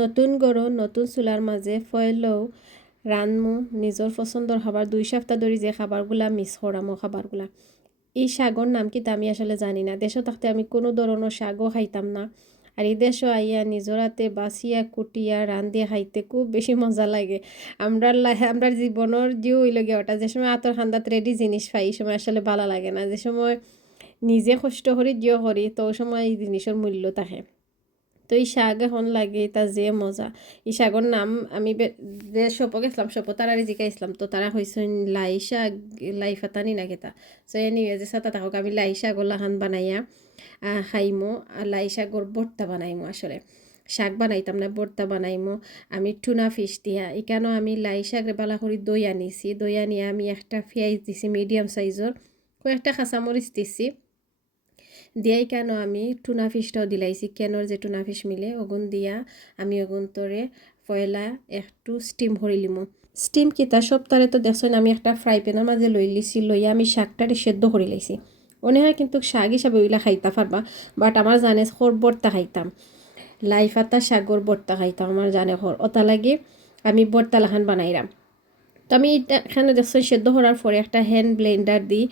নতুন গরু নতুন চুলার মাঝে ফয়লেও রানমু নিজের পছন্দর খাবার দুই সপ্তাহ ধরে যে খাবারগুলা মিস করামো খাবারগুলা এই শাগর নাম কি তা আমি আসলে জানি না। দেশও থাকতে আমি কোনো ধরনের শাগও খাইতাম না। আর এই দেশও আইয়া নিজের হাতে বাসিয়া কুটিয়া রান্ধিয়া খাইতে খুব বেশি মজা লাগে। আমরা আমরা জীবনের হইল গিয়ে ওটা যে সময় আতর খান্দাত রেডি জিনিস পাই, এই সময় আসলে ভালো লাগে না। যে সময় নিজে কষ্ট করি জিও করি তো সময় এই জিনিসের মূল্য থাকে। তো এই শাক এখন লাগে তা যে মজা। এই শাকর নাম আমি যে সপো গেছিলাম সপো তারা জিকাইছিলাম তো তারা হয়েছেন লাই শাক, লাই ফাতানি না কেতা সো এ নিয়ে যে সাতা থাকক আমি লাই শাক ওলাখান বানাইয়া খাইমো। আর লাই শাকর ভর্তা বানাইমো আসলে। শাক বানাইতাম না ভর্তা বানাইমো। আমি টুনা ফিশ দিয়া। এখানেও আমি লাই শাক বালা করে দই আনিছি। দই আনিয়ে আমি একটা পেঁয়াজ দিছি, মিডিয়াম সাইজর কয়েকটা কাঁচামরিচ দিছি। দিয়াই কেন আমি টুনা ফিশটাও দিলাইছি? কেনর যে টুনা ফিশ মিলে ওগুন দিয়া আমি ওগুন তোরে পয়লা একটু স্টিম ভরি লিমু। স্টিম কিতা সপ্তাহে তো দেখছেন আমি একটা ফ্রাই প্যানের মাঝে লই লিছি, লইয়া আমি শাকটারে সেদ্ধ করে লাইছি। মনে হয় কিন্তু শাক হিসাবে ওইলা খাইতা পারবা, বাট আমার জানে খোর বর্তা খাইতাম। লাই ফাতা শাগর বর্তা খাইতাম, আমার জানে খোর। ওটা লাগে আমি বর্তা লাখান বানাইরাম। তো আমি এখানে দেখছেন, সেদ্ধ করার পরে একটা হ্যান্ড ব্লেন্ডার দি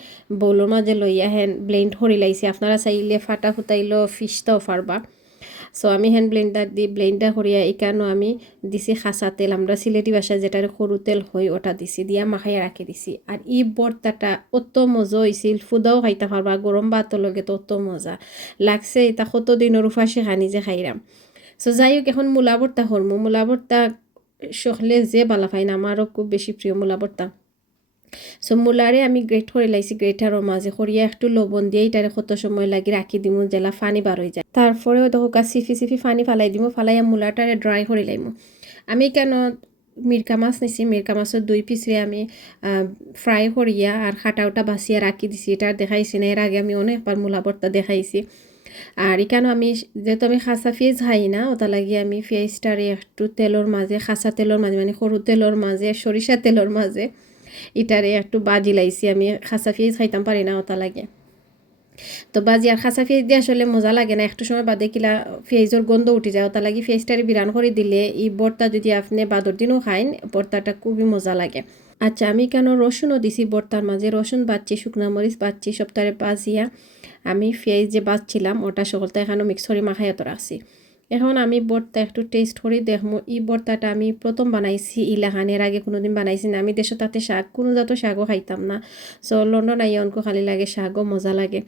বউলের মাঝে লইয়া হ্যান্ড ব্লেন্ড করে লাইছি আপনারা চাইলে ফাটা ফুটাইলো ফিশটাও পারবা সো আমি হ্যান্ড ব্লেন্ডার দি ব্লেন্ডার করিয়া এখানেও আমি দিছি খাসা তেল। আমরা সিলেটি ভাষায় যেটা সরু তেল হয়, ওটা দিছি, দিয়া মাখাইয়া রাখি দিছি। আর ই বর্তাটা অত মজা হয়েছিল ফুদাও খাইতে পারবা গরম ভাতর লগে তো অত মজা। লাগছে এটা কত দিনের উপাসে খানি যে খাইরাম সো যাই হোক এখন মূলা ভর্তা হরমু মূলা সখলে যে বালা পাই না আমারও খুব বেশি প্রিয় মূলা ভর্তা সো মূলারে আমি গ্রেট করে লাইছি গ্রেটারও মাঝে করিয়া একটু লবণ দিয়ে এটারে কত সময় লাগি রাখি দিমু, জেলা ফানি বার হয়ে যায়। তারপরেও দেখো সিফি সিফি ফানি ফালাই দিমু ফালাইয়া মূলাটারে ড্রাই করে লাইমু। আমি কেন মিরকা মাছ নিছি মিরকা মাছের দুই পিসরে আমি ফ্রাই করিয়া আর খাটাওটা বাছিয়া রাখি দিছি এটা দেখাইছি না এর আগে আমি অনেকবার মূলা ভর্তা দেখাইছি। আর এখানে আমি যেহেতু আমি খাসা পেঁয়াজ খাই না, ওটা লাগিয়ে আমি পেঁয়াজটারে একটু তেলের মাঝে খাসা তেলের মাঝে মানে সরু তেলের মাঝে সরিষা তেলের মাঝে এটারে একটু বাজি লাইছি আমি খাসা পেঁয়াজ খাইতাম পারি না ওটা লাগে। তো বাজি আর খাসা পেঁয়াজ দিয়ে আসলে মজা লাগে না, একটু সময় বাদে কিলা পেঁয়াজের গন্ধ উঠে যায়, ওটা লাগি পেঁয়াজটারে বিরান করে দিলে, এই বর্তা যদি আপনি বাদর দিনও খাইন, বর্তাটা খুবই মজা লাগে। আচ্ছা আমি কেন রসুনও দিছি বর্তার মাঝে? রসুন বাচ্ছি শুকনা মরিচ বাচ্ছি সপ্তাহে বাজিয়া আমি পেঁয়াজ যে বাজছিলাম ওটা সকলটা এখানে মিক্স করে মাখাইয়া তো রাখছি। এখন আমি বর্তা একটু টেস্ট করে দেখব। এই বর্তাটা আমি প্রথম বানাইছি ইলাহানের আগে কোনোদিন বানাইছি না। আমি দেশে তাতে শাক, কোনো জাত শাকও খাইতাম না। সো লন্ডন আইয়া অনকো খালি লাগে, শাকও মজা লাগে।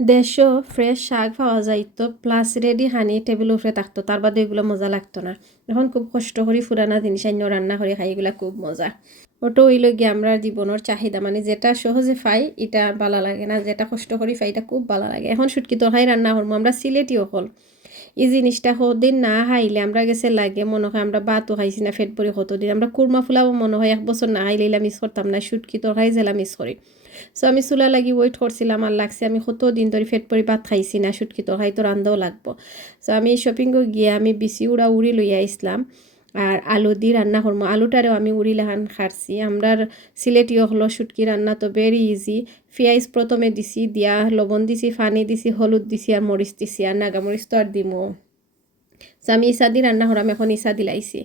দেশও ফ্রেশ শাক পাওয়া যাইতো প্লাস রেডি হানি টেবিল উপরে থাকতো, তার বাদে এগুলো মজা লাগতো না। এখন খুব কষ্ট করি ফুরানা জিনিস আন্য রান্না করে খাই, এগুলা খুব মজা। ওটা হইল গিয়ে আমরা জীবনের চাহিদা মানে যেটা সহজে পাই এটা ভালো লাগে না, যেটা কষ্ট করি পাই এটা খুব ভালো লাগে। এখন সুটকি তরকারি রান্না করব, আমরা সিলেটিও হল। এই জিনিসটা কতদিন না খাইলে আমরা গেছে লাগে, মনে হয় আমরা বাতও খাইছি না ফেট পরি কতদিন। আমরা কুরমা ফুলাও মনে হয়, এক বছর না খাইলে মিস করতাম না সুটকি তরকারি জেলা মিস করি। সো আমি চুলা লাগি ওয়েট করছিলাম, আর লাগছে আমি কত দিন ধরে ফেট পরি ভাত খাইছি না সুটকি তরকারি তো রান্ধাও লাগবো। সো আমি শপিং গিয়ে আমি বিচি উড়া উড়ি লইয়া আসলাম আর আলু দিয়ে রান্না করব আলুটারেও আমি উড়ি লেহান খারছি। আমরার সিলেটিও হলো শুটকি রান্না তো ভেরি ইজি পেঁয়াজ প্রথমে দিছি, দিয়া লবণ দিছি, ফানি দিছি, হলুদ দিছি আর মরিচ দিছি আর নাগামরিচ তো আর দিমো। সো আমি ইসা দিয়ে রান্না করাম এখন ইসা দিলাইছি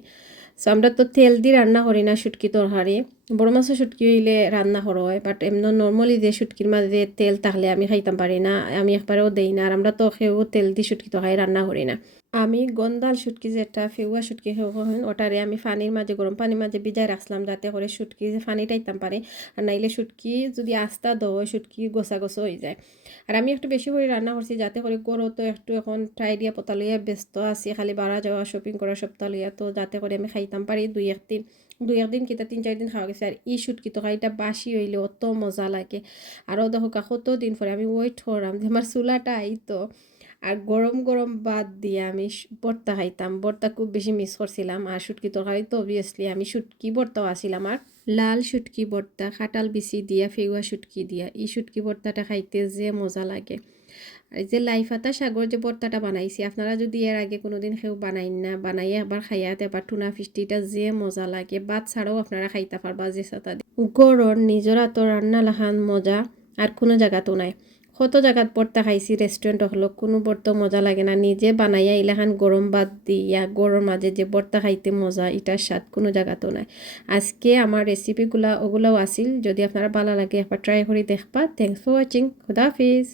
সো আমরা তো তেল দিয়ে রান্না করি না শুটকি তরকারি বড় মাছের শুটকি হইলে রান্না হয় বাট এমন নর্মালি যে শুটকির মাঝে তেল থাকলে আমি খাইতাম পারি না, আমি একবারেও দেই না, আর আমরা তো সেও তেল দি শুটকি খাই, রান্না করি না। আমি গন্দাল শুটকি যেটা, ফেউয়া শুটকি হেন, ওটারে আমি পানির মাঝে, গরম পানির মাঝে ভিজাই রাখলাম যাতে করে শুটকি যে পানি টাইতাম পারে, আর নাইলে শুটকি যদি আস্তা দেওয়া শুটকি গোসা গোসা হয়ে যায়। আর আমি একটু বেশি করে রান্না করছি যাতে করে গরো তো একটু এখন ট্রাই দিয়া পতা লইয়া ব্যস্ত আছি, খালি বাড়া যাওয়া শপিং করা সপ্তাহ লইয়া, তো যাতে করে আমি খাইতাম পারি দুই একদিন দুই একদিন কিতা তিন চার দিন খাওয়া গেছে আর ই শুটকি তো এটা বাসি হইলে অত মজা লাগে। আরও দেখো কত দিন পরে আমি ওয়েট করলাম যে আমার চুলাটা আইতো আর গরম গরম ভাত দিয়ে আমি ভর্তা খাইতাম। ভর্তা খুব বেশি মিস করছিলাম আর শুটকি তরকারি তো অবভিয়াসলি আমি শুটকি ভর্তাও আসিলাম আর লাল শুটকি ভর্তা খাটাল বিচি দিয়া ফেগুয়া শুটকি দিয়া। এই শুটকি ভর্তাটা খাইতে যে মজা লাগে। আর যে লাইফাতা সাগর যে ভর্তাটা বানাইছি, আপনারা যদি এর আগে কোনোদিন কেউ বানাইন না, বানাইয়ে একবার খাইয়া এবার টুনা ফিস্টিটা যে মজা লাগে ভাত ছাড়াও আপনারা খাইতে পারবা যে সাথে গরর নিজের তো রান্না লাহান মজা, আর কোনো জায়গাতেও নাই। কত জায়গাত বর্তা খাইছি রেস্টুরেন্ট হলো কোনো বর্ত মজা লাগে না। নিজে বানাইয়া ইলাখান গরম ভাত দিয়া গরম মাঝে যে বর্তা খাইতে মজা এটার স্বাদ কোনো জায়গাতেও নাই। আজকে আমার রেসিপিগুলা ওগুলাও আসিল যদি আপনারা ভালো লাগে একবার ট্রাই করে দেখবা। থ্যাংকস ফর ওয়াচিং খুদা হাফিজ